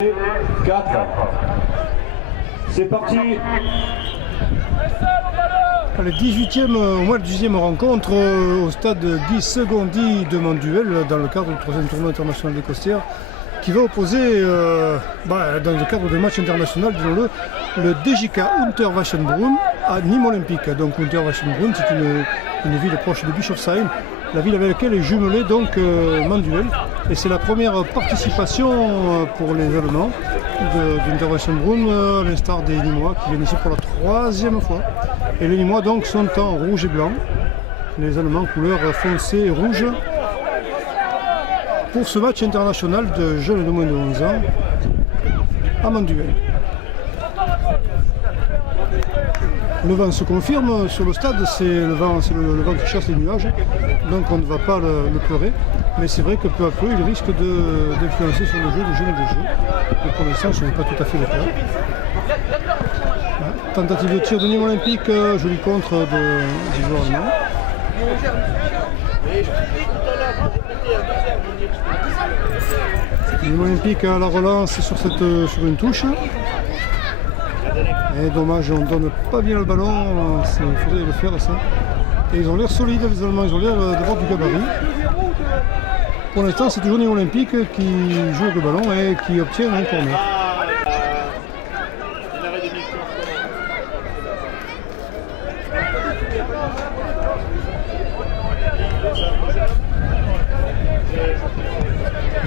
4. C'est parti. La 18e, au moins la 18e rencontre au stade Guy Segondi de Manduel dans le cadre du 3e tournoi international des Costières qui va opposer dans le cadre des matchs internationaux, disons-le, le DJK Unterwaschenbrunn à Nîmes Olympique. Donc Unterwaschenbrunn, c'est une ville proche de Bischofsheim, la ville avec laquelle est jumelée donc Manduel. Et c'est la première participation pour les Allemands d'Unterwaschenbrunn, à l'instar des Nîmois qui viennent ici pour la 3e fois. Et les Nîmois donc sont en rouge et blanc, les Allemands couleur foncé et rouge, pour ce match international de jeunes de moins de 11 ans à Manduel. Le vent se confirme sur le stade, c'est le vent qui chasse les nuages, donc on ne va pas le pleurer, mais c'est vrai que peu à peu il risque d'influencer sur le jeu de jeunes de jeu. Et pour l'instant ce n'est pas tout à fait le cas. Tentative de tir de Nîmes Olympique, joli contre du joueur allemand. Nîmes Olympique à la relance sur une touche. Et dommage, on ne donne pas bien le ballon, il faudrait le faire ça. Et ils ont l'air solides les Allemands, ils ont l'air d'avoir du gabarit. Pour l'instant c'est toujours Nîmes Olympique qui joue le ballon et qui obtient un corner.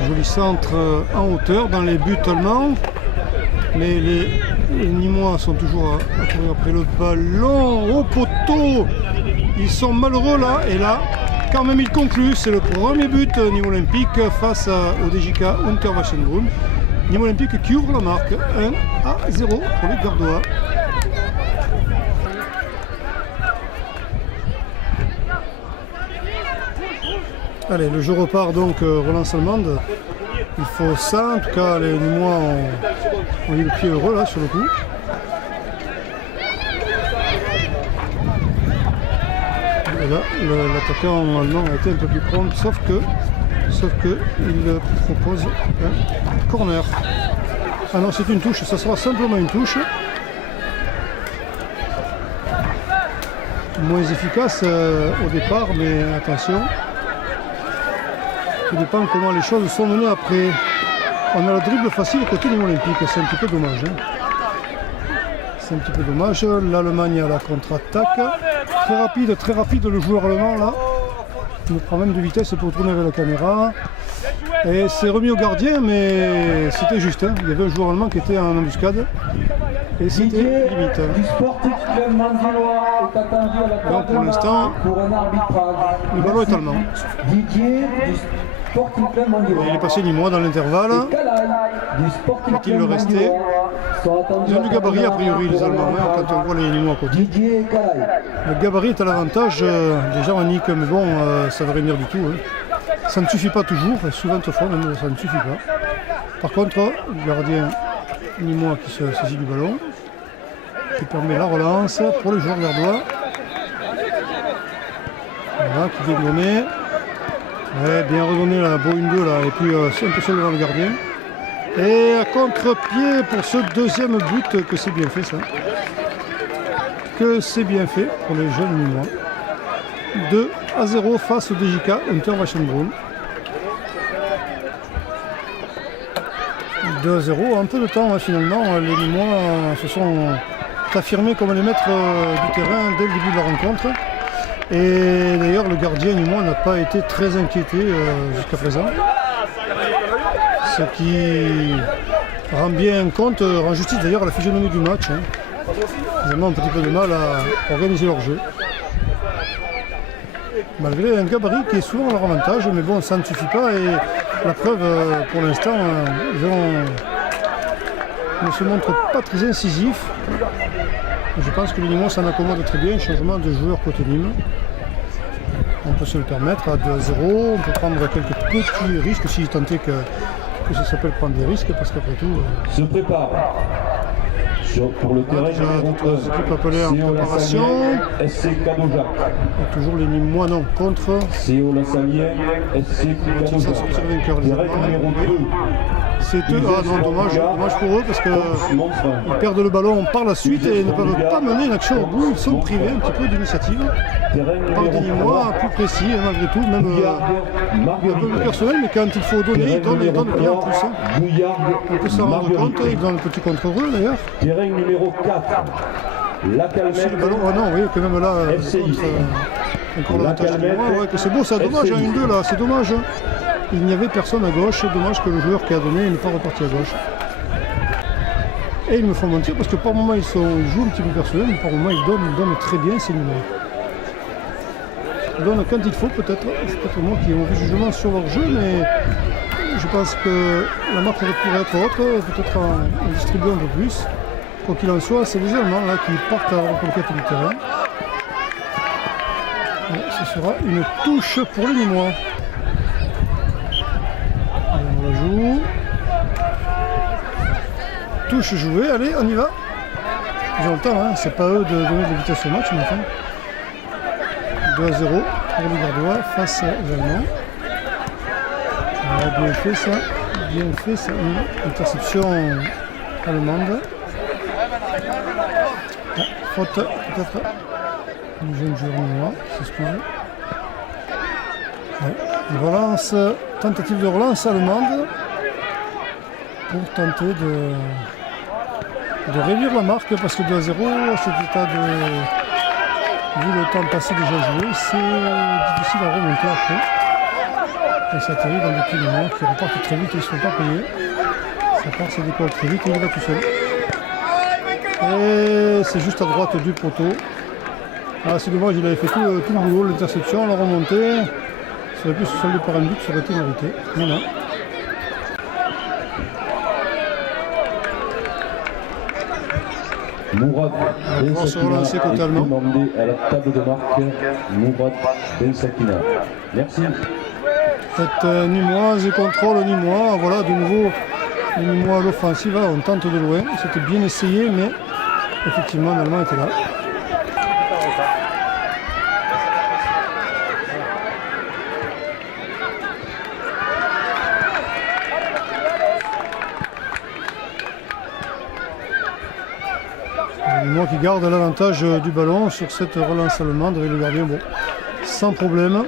Joli centre en hauteur dans les buts allemands, mais les Nîmois sont toujours à courir après le ballon au poteau. Ils sont malheureux là, et là quand même ils concluent. C'est le premier but Nîmes Olympique face au DJK Unterwaschenbrunn. Nîmes Olympique qui ouvre la marque 1-0 pour les Gardois. Allez, le jeu repart donc, relance allemande. Il faut ça, en tout cas les Nîmois ont eu le pied heureux là sur le coup. Et là, l'attaquant allemand a été un peu plus prompt, sauf que il propose un corner. Ah non, c'est une touche, ça sera simplement une touche. Moins efficace au départ, mais attention. Tout dépend comment les choses sont menées après. On a le dribble facile côté Nîmes Olympique, c'est un petit peu dommage. C'est un petit peu dommage. L'Allemagne à la contre-attaque. Très rapide le joueur allemand là. Il prend même de vitesse pour tourner avec la caméra. Et c'est remis au gardien, mais c'était juste. Il y avait un joueur allemand qui était en embuscade. Et c'était limite. Donc pour l'instant, le ballon est allemand. Il est passé Nîmois dans l'intervalle. Faut-il le rester? Ils ont du gabarit a priori les Allemands, quand on voit les Nîmois à côté. Le gabarit est à l'avantage, déjà en nique, mais bon, ça ne veut rien dire du tout. Ça ne suffit pas toujours, souvent fois, mais ça ne suffit pas. Par contre, le gardien Nîmois qui se saisit du ballon, qui permet la relance pour les joueurs gardois. Voilà, qui vient donner. Ouais, bien redonné la Boeing 2 là, et puis c'est un peu seul devant le gardien. Et à contre-pied pour ce deuxième but, que c'est bien fait ça. Que c'est bien fait pour les jeunes Nîmois. 2-0 face au DJK Unterwaschenbrunn. 2-0, un peu de temps finalement, les Nîmois se sont affirmés comme les maîtres du terrain dès le début de la rencontre. Et d'ailleurs le gardien Nîmois n'a pas été très inquiété jusqu'à présent. Ce qui rend bien compte, rend justice d'ailleurs à la physionomie du match. Ils ont un petit peu de mal à organiser leur jeu. Malgré un gabarit qui est souvent à leur avantage, mais bon, ça ne suffit pas. Et la preuve, pour l'instant, ils ne se montrent pas très incisifs. Je pense que les Nîmois s'en accommodent très bien, changement de joueur côté Nîmes. On peut se le permettre à 2-0, on peut prendre quelques petits risques si tant est que ça s'appelle prendre des risques, parce qu'après tout... Se prépare. Pour le terrain, d'autres équipes appelées en préparation. SC Cadojac. Et toujours les Nîmois non contre. CO La Salienne, SC Cadojac. Sortir vainqueur les Allemands. Numéro 2. C'est eux. Ah non, dommage pour eux parce qu'ils perdent le ballon par la suite et ne peuvent pas mener une action au bout. Ils sont privés un petit peu d'initiative. Par des Nîmois plus précis, malgré tout, même un peu plus personnel, mais quand il faut donner, ils donnent bien en plus. On peut s'en rendre compte, ils donnent un petit contre-eux d'ailleurs. Terrain numéro 4. La Calmette. Le ballon, oh non, oui, quand même là, encore l'avantage des Nîmois. Ouais, que c'est beau, ça, dommage, 1-2 là, c'est dommage. Il n'y avait personne à gauche, dommage que le joueur qui a donné n'est pas reparti à gauche. Et ils me font mentir parce que par moments ils jouent un petit peu personnel, mais par moments ils donnent très bien ces numéros. Ils donnent quand il faut peut-être, c'est peut-être moi qui ai mauvais jugement sur leur jeu, mais je pense que la marque pourrait être autre, peut-être en distribuant un peu plus. Quoi qu'il en soit, c'est les Allemands là qui partent à la reconquête du terrain. Et ce sera une touche pour les Nîmois. On la joue. Touche jouée, allez, on y va. Ils ont le temps, hein. C'est pas eux de donner de la vitesse au match, mais enfin. 2-0 pour les Gardois face aux Allemands. Bien fait ça, une interception allemande. Ah, faute peut-être du jeune joueur nîmois, s'excuse. Ouais. Tentative de relance allemande pour tenter de réduire la marque parce que 2-0 à cet état vu le temps passé déjà joué, c'est difficile à remonter après. Et ça atterrit dans des petits moments qui repartent très vite et ils ne sont pas payés. Ça part, ça décolle très vite et il va tout seul. Et c'est juste à droite du poteau. Ah, c'est dommage, il avait fait tout le boulot, l'interception, la remontée. Ça aurait pu se solder par un but, ça aurait été mérité. Voilà. Mourad on va se relancer côté allemand. Demandé à la table de marque Mourad Ben Sakina. Merci. Cette Nîmoise et contrôle Nîmois. Voilà, de nouveau les Nîmois à l'offensive. On tente de loin. C'était bien essayé, mais effectivement l'Allemand était là. Moi qui garde l'avantage du ballon sur cette relance allemande avec le gardien, bon, sans problème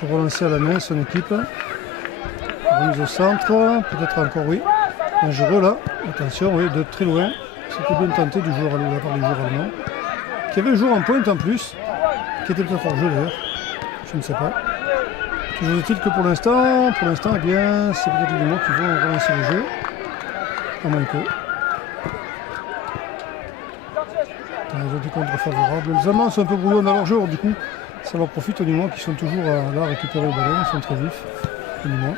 pour relancer à la main son équipe. Remise au centre, peut-être encore oui, dangereux là, attention, oui, de très loin, c'était bien tenté du joueur de la part du joueur allemand, qui avait un joueur en pointe en plus, qui était peut-être hors jeu d'ailleurs, je ne sais pas. Toujours est-il que pour l'instant, eh bien, c'est peut-être les mots qui vont relancer le jeu, à moins que. Ils ont des contre favorables. Les Allemands sont un peu brouillons dans leur jeu, du coup, ça leur profite aux Nîmois qui sont toujours là à récupérer le ballon, ils sont très vifs, les Nîmois.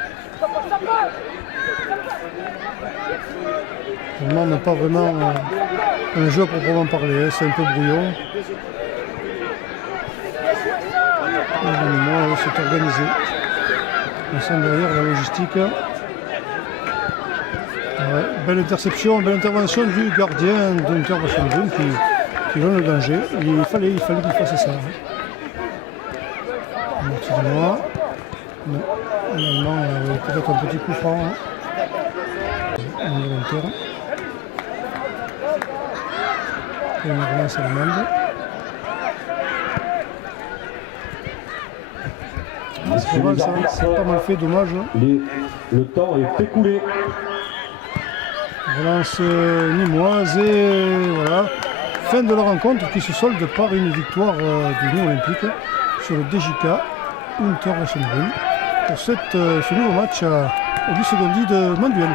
Les Allemands n'ont pas vraiment un jeu à proprement parler, hein. C'est un peu brouillon. Et les Nîmois, c'est organisé. Ils sont derrière la logistique. Ouais, belle interception, belle intervention du gardien d'International qui donne le danger. Il fallait qu'il fasse ça. Moi. Non. L'Allemand peut-être un petit coup franc. Involontaire. Et une relance allemande. C'est pas mal ça, c'est pas mal fait, dommage. Le temps est écoulé. Relance nîmoise et voilà. Fin de la rencontre qui se solde par une victoire du Nîmes Olympique sur le DJK Unterwassenbrunn pour ce nouveau match au Bissegondi de Manduel.